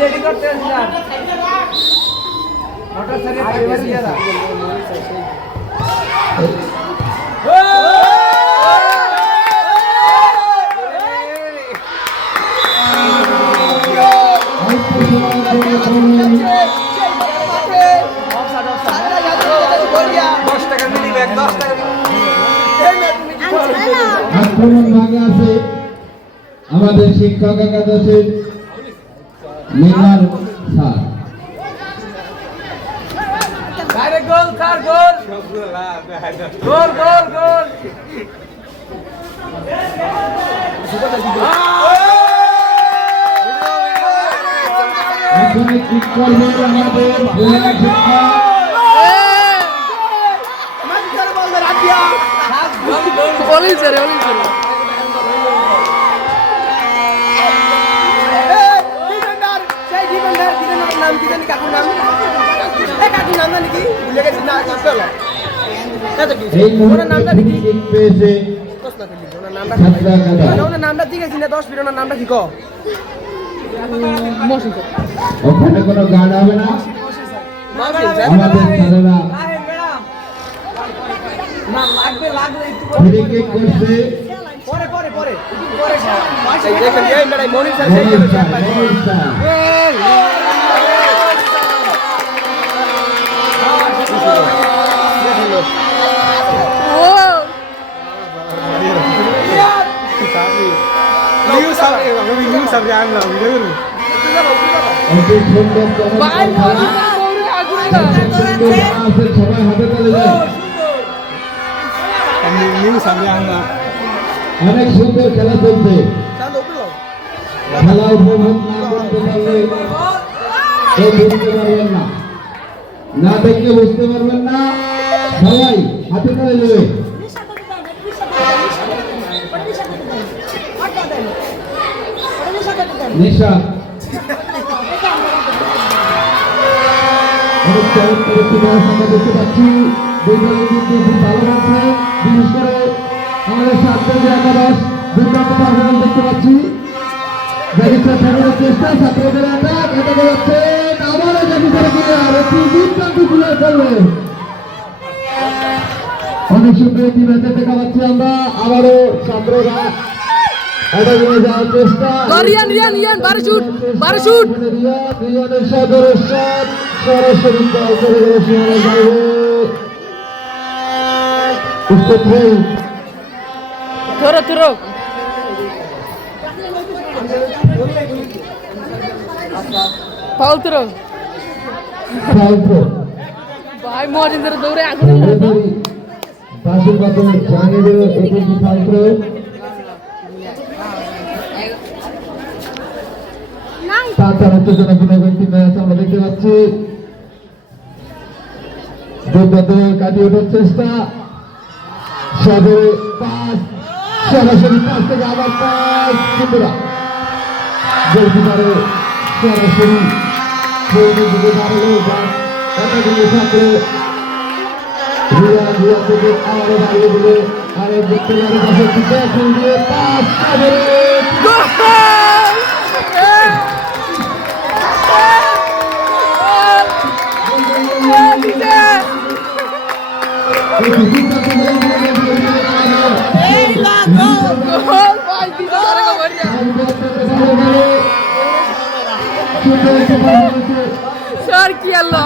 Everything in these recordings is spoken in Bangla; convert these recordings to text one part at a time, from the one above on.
রেডি করতে sir motor cycle driver Diara আমাদের শিক্ষক একাদশের মেম্বার স্যার গোল স্যার গোল গোল গোল গোল এখন ঠিক করবে আমাদের নামটা দিয়েছি না 10 মিনিট নামটা কি কো ওখানে কোনো গার্ড হবে না আমাদের স্যারেরা না লাগবে লাগলে একটু ফ্রি কিক করছে পরে পরে পরে পরে এই দেখেন এই মেডাই মনির স্যার সেই অনেক সুন্দর খেলা চলছে খেলা উপভোগ না করতে পারলে বুঝতে পারবেন না না দেখলে বুঝতে পারবেন না সবাই হাতে তালে দেবে নিশা অনেক চমৎকার একটি ম্যাচ আমরা দেখতে পাচ্ছি দুই দলের কিন্তু খুব ভালো লাগছে বিশেষ করে আমাদের ছাত্রদের একাদশ দুর্দান্ত পারফরমেন্স দেখতে পাচ্ছি জাকির ঠাকুরের চেষ্টা ছাত্রদের অ্যাটাক এটা যাচ্ছে আবারও জাকির প্লেয়ার একটি দুর্দান্ত প্লেয়ার করলেন অনেক সুন্দর একটি ম্যাচে দেখা পাচ্ছি আমরা আবারও ছাত্ররা এটা নিয়ে যাওয়ার চেষ্টা রিয়ান 12 শুট রিয়ানের সদরের শট সরাসরি বল করে গেল সীমানার বাইরে থরো ফাউল থরো ভাই মজিদের দৌড়ে আগুন লাগতো বাসুর মাধ্যমে জানিয়ে দিল এটি ফাউল তাছাড়া উত্তেজনা বিনয় একটি ম্যাচ আমরা দেখতে পাচ্ছি দুর্দান্ত কাটিয়ে ওঠার চেষ্টা সদরে পাস সরাসরি পাস থেকে আবার পাস চিন্তা গোলকিপারে সরাসরি দিকে দাঁড়ালো এতগুলো ছাত্র রিয়া থেকে আবারও দাঁড়িয়ে দিলে আরেক দেখতে পাশে দিয়ে পাস সদরে স্যার কি আল্লাহ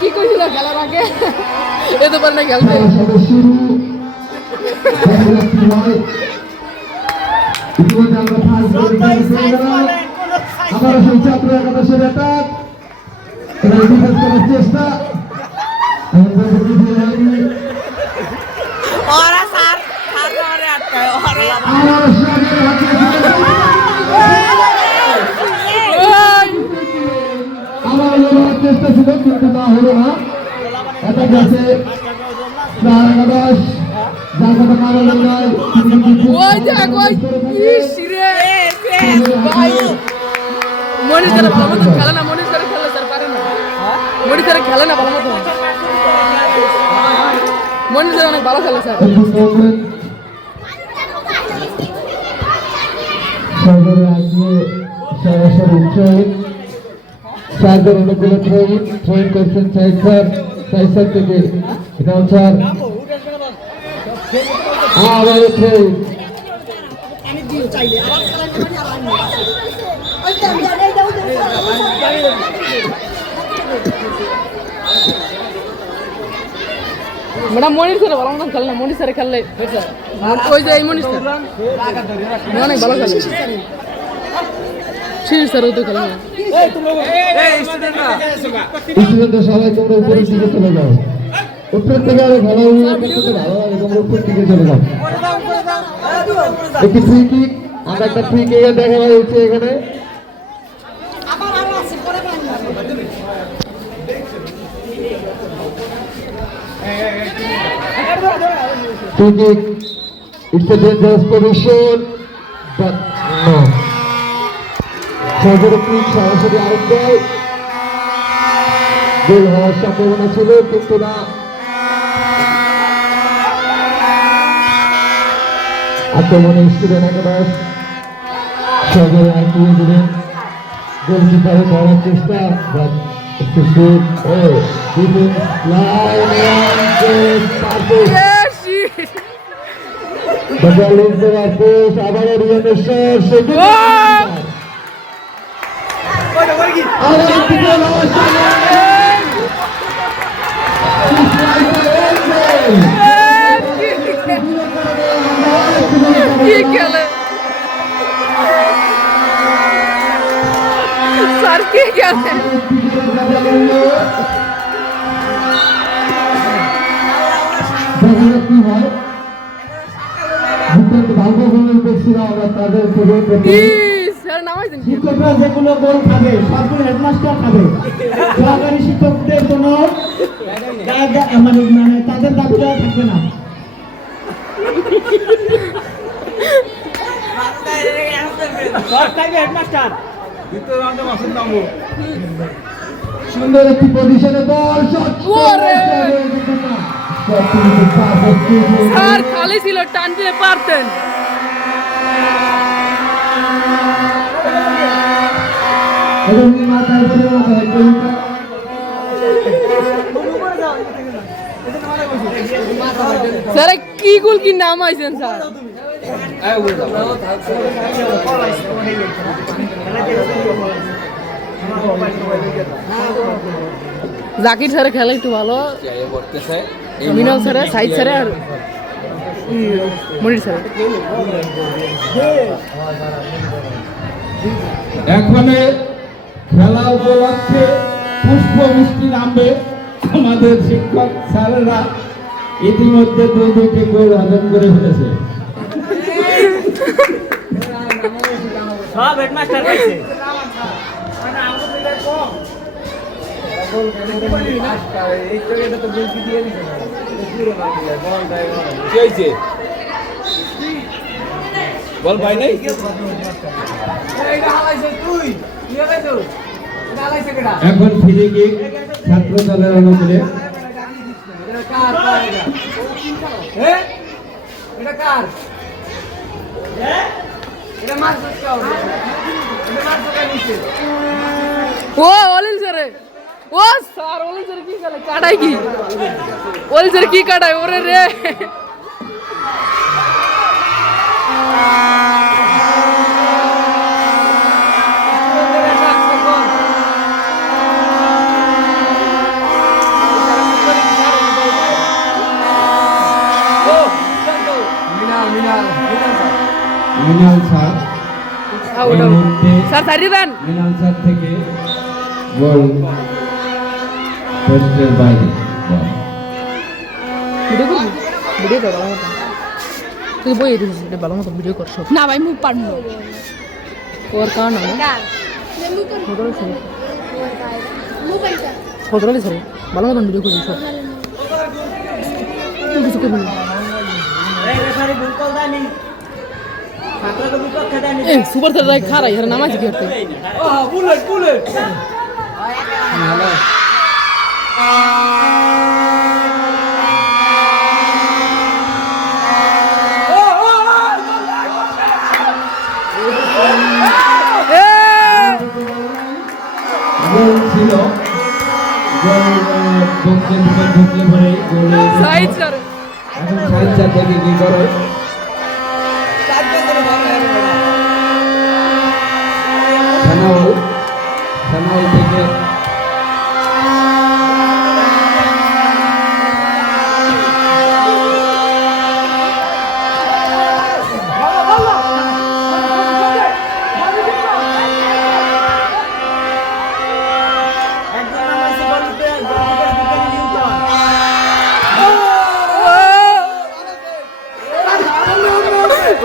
কি কইছিল খেলার আগে এ তো পারে না খেলতে আবার সেই ছাত্র একাদশের অ্যাটাক চেষ্টা চেষ্টা ছিল কিন্তু না হলো না এটা গেছে একাদশ যার কথা কারণ নয় মনিটারে ভালো মতো খেলে না মনিটারে খেলে স্যার পারে না মনিটারে খেলে না ভালো মতো মনিটারে অনেক ভালো খেলে স্যার সরকারি আগে সরাসরি ট্রেন সাগর অনুকূলে ট্রেন করছেন সাইড থেকে স্যার আবার ট্রেন ম্যাডাম মনির স্যার ভালো মতন খেলে না, মনির স্যারে খেললে ওই যে এই মনির স্যার অনেক ভালো খেলে, শিশির স্যার ও তো খেলে না। স্টুডেন্টরা সবাই তোমরা উপরের দিকে চলে যাও, উপরের থেকে আরো ভালো লাগে, তোমরা উপরের দিকে চলে যাও। একটি ফ্রি কিক, আমরা একটা ফ্রি কিক দেখা হয়েছে এখানে। Free kick. It's a dangerous position, but no. সরাসরি কিক, সরাসরি আউট দেয়। গোল হওয়ার সম্ভাবনা ছিল কিন্তু না। আক্রমণে স্টুডেন্ট একাদশ সরাসরি আক্রমণ দিলেন, গোলকিপারে করার চেষ্টা, but it's a shoot. Oh, defense line and perfect. The ball is the push. আবারও রিয়ানের শট, সেটি আবার গোল হওয়ার সম্ভাবনা। কি খেলে স্যার, কি খেলে স্যার নামাইছেন শিক্ষকরা যেগুলো গোল খাবে সবগুলো হেডমাস্টার খাবে, সরকারি শিক্ষকদের কোনো মানে তাদের দাবিটা থাকবে না। সুন্দর একটি পজিশনে বল, স্যার খালি ছিল, টান দিলে পারতেন। স্যার কি গোল কি নাম আইছেন স্যার? জাকির স্যারের খেলা একটু ভালো, মিনাল স্যারের, সাইদ স্যারের আর মনির স্যারের। এখানে খেলা উপলক্ষে পুষ্পবৃষ্টি নামবে, আমাদের শিক্ষক স্যারেরা ইতিমধ্যে দুটি গোল অর্জন করে ফেলেছে। সব হেডমাস্টার পাইছে। বল ভাই নাই এখন ফ্রি কিক ছাত্র দলের অনুকূলে। ও অলিল স্যারে, ও স্যার অলিল স্যার কি খেলে, কাটাই কি অলিল স্যার কি কাটায় ওরে রে। মিনাল স্যার আউট আউট স্যার, সাইডে দেন। মিনাল স্যার থেকে গোল পোস্টের বাইরে। ভিডিও করবি, ভিডিও কর ভালো মতো, তুই বই দিস এটা ভালো মতো ভিডিও কর সব। না ভাই মুখ পারবো ওর কারণ না সদরালি স্যার ভালো মতন ভিডিও করবি সব, তুই কিছু করবি না। সুপার স্যার খারাই এর নাম আছে কি করতে? বুলেট বুলেট ছিল গোল বক্সের ভিতর ঢুকলে পরে গোলে সাইড স্যার এখন সাইড চার থেকে কি করে সানাউল সানাউল থেকে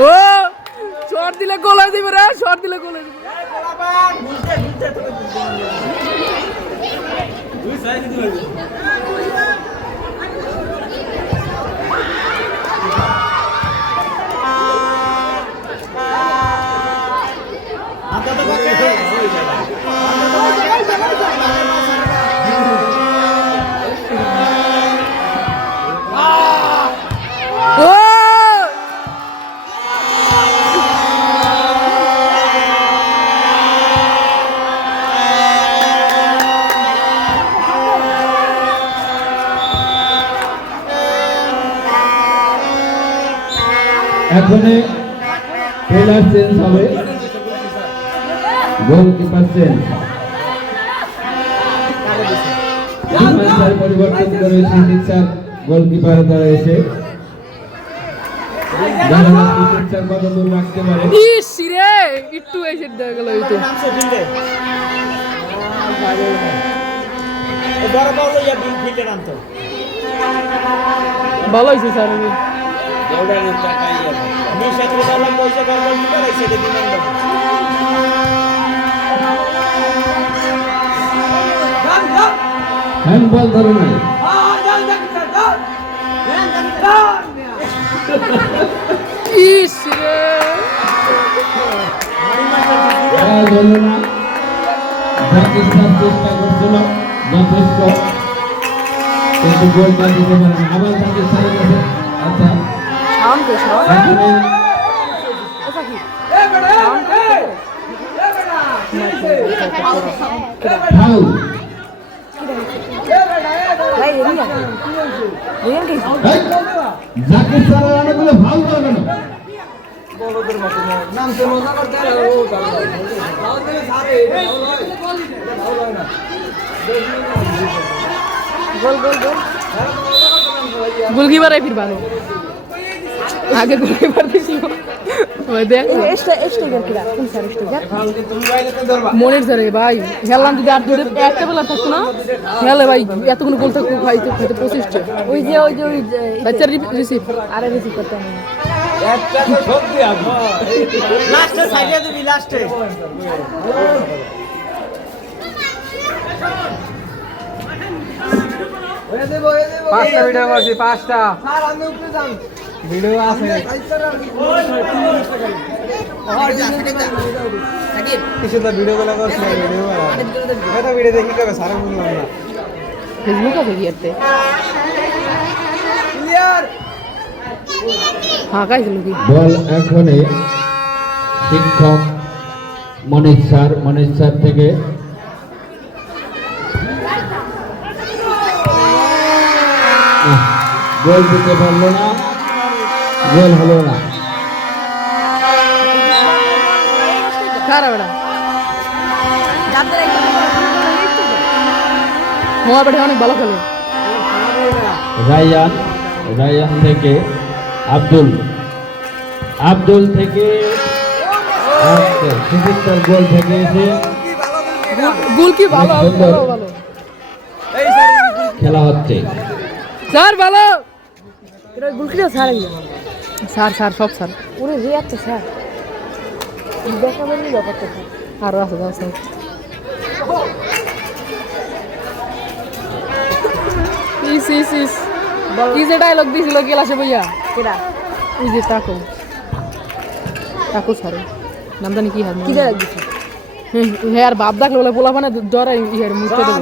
ও শট দিলে গোল হয়ে যাবে রে শট দিলে গোল হয়ে যাবে ও এখন প্লেয়ার চেঞ্জ হবে গোলকিপার চেঞ্জ ডিফেন্সার পরিবর্তন করে সুজিত স্যার গোলকিপার দ্বারা এসে সুজিত স্যার কত দূর রাখতে পারে ইস রে একটু এসে দেখা গেল এই তো ভালো হয়েছে স্যার হ্যান্ডবল ধরে নাই ইস রে ধরল না জাকির স্যার চেষ্টা করছিল যথেষ্ট কিন্তু গোলটা দিতে পারে না আবার জাকির স্যারের কাছে আচ্ছা শান্ত শান্ত এখানে ফাউল জাকির স্যারের অনেকগুলো ফাউল করে কেন গোলকিপার ফির ভালো আগে গোলকিপার দিছিল ওই দেখ মনের ধরে ভাই খেললাম যদি আর ধরে একটা বেলা থাকতো না খেলে ভাই এতগুলো গোল থাকতো খাইতে খাইতে 25টা ওই যে বাচ্চার রিসিভ আরে বেশি করতে হবে না লাস্টে সাইডে দিবি লাস্টে পাঁচটা ভিডিও করছি পাঁচটা ভিডিও আছে কিছু তো ভিডিও গুলো করছি ভিডিও ভিডিও দেখি কবে সারা বুঝলাম না ফেসবুক আছে কি এতে হ্যাঁ কাইছিল কি বল এখনই শিক্ষক মনীষ স্যার থেকে গোল দিতে পারলো না গোল হলো না কারা বেড়া মোয়া বেড়া অনেক ভালো খেলে রায়ান থেকে আব্দুল থেকে সুজিত স্যার গোল থেকে এসে গোল কি ভালো সুন্দর। ভালো খেলা হচ্ছে স্যার ভালো গুলকিটা ছাড়াই স্যার স্যার সব স্যার ওরে রে আছে স্যার দেখাবেন নি ব্যাপারটা স্যার আরো আছে দাও স্যার ইস এই যে ডায়লগ দিছিল ক্লাসে ভাইয়া কেডা ওই যে তাকো স্যার নাম জানি কি হাত কি ডায়লগ দিছে হ্যাঁ আর বাপ ডাকলে বলে পোলা মানে ডরাই ইহার মুখে দেবে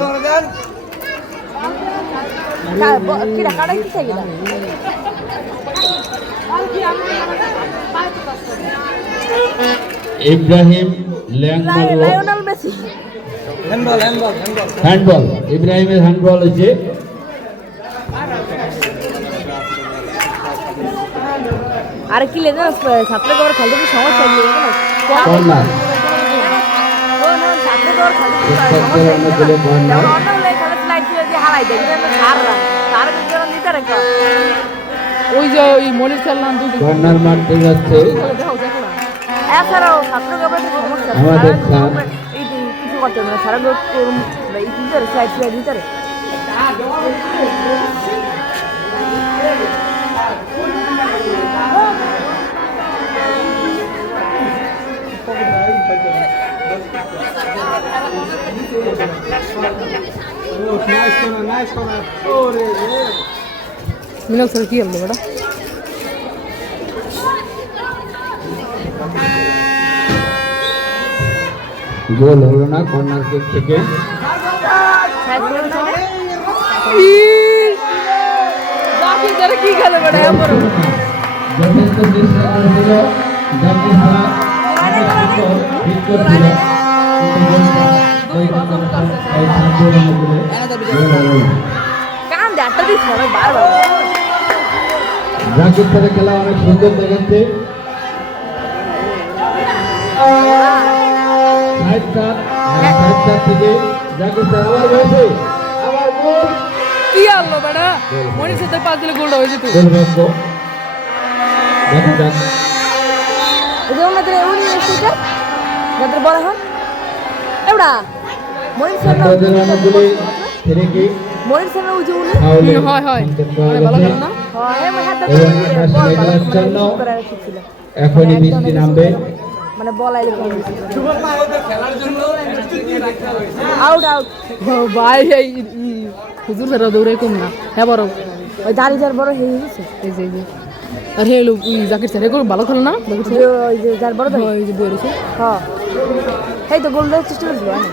কেডা কাটাই দিছে কেডা ইব্রাহিম ল্যাং মারলো Lionel Messi handball handball handball handball ইব্রাহিমের হ্যান্ডবল হয়েছে আরে কি লেগে ছাত্র কবার খালি কি সমস্যা হয়ে গেল কর্নার ও না ছাত্র কবার খালি অনেকগুলো কর্নার অন্য লাই খালি স্লাইড দিয়ে হারাই দেয় কিন্তু ছাড়রা তার কিছু দিতে রাখা ওই যে ওই মনির স্যার নাম দুই কর্নার মারতে যাচ্ছে দেখো দেখো না এছাড়াও ছাত্র কবার সমস্যা আমাদের স্যার এই কিছু করতে না সারা লোক এই তিনটার স্লাইড দিতে রে নাইস কর্নার ওরে মিনল স্যার কি হলো বেটা গোল হলো না কর্নার কিক থেকে জাকির স্যার কি খেলে বেটা এমন যথেষ্ট চেষ্টা করেছিল জাকির স্যার ঠিক করছিল কান দে আটটা দিস না বারবার জাকির স্যারের খেলা অনেক সুন্দর দেখাচ্ছে সাইড চার থেকে জাকির স্যার আবার রয়েছে আবার গোল কি হলো বেটা মনির স্যার পাঁচ দিলে গোলটা হয়ে যেত গোলরক্ষ দেখা যাক এটা আমাদের উনি এসেছে যাদের বড় হন এবড়া মনির স্যার ছাত্রদের অনেকগুলি থেকে মনির স্যার ওই যে উনি ফাউলে হয় হয় সংকেত পাওয়া ভালো গেছে। খেলো না হ্যাঁ আমি হাতটা এবং international খেলার জন্য এখনই বৃষ্টি নামবে মানে বল আইলে কোন আউট আউট ও ভাই এই হুজুর স্যার দৌড়ে কম না হ্যাঁ বড় ওই দাড়ি যার বড় হয়ে গেছে এই যে আর হে লোক জাকির স্যার এগুলো ভালো খেলো না জাকির স্যার ওই যে যার বড় দাড়ি ওই যে বই রয়েছে হ্যাঁ এই তো গোল দেওয়ার চেষ্টা করছিল আমি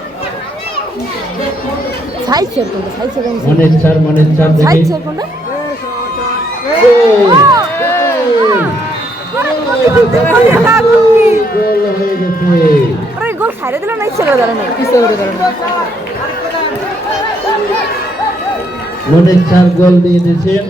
সাইড স্যার কোনটা সাইড স্যার মনের চার সাইড দেখে স্যার কোনটা গোল হয়ে গেছে আরে গোল ছাইরে দিল না ইচ্ছা করে দাঁড়ানো ইচ্ছা করে কারণ মনের চার গোল দিয়ে দিয়েছেন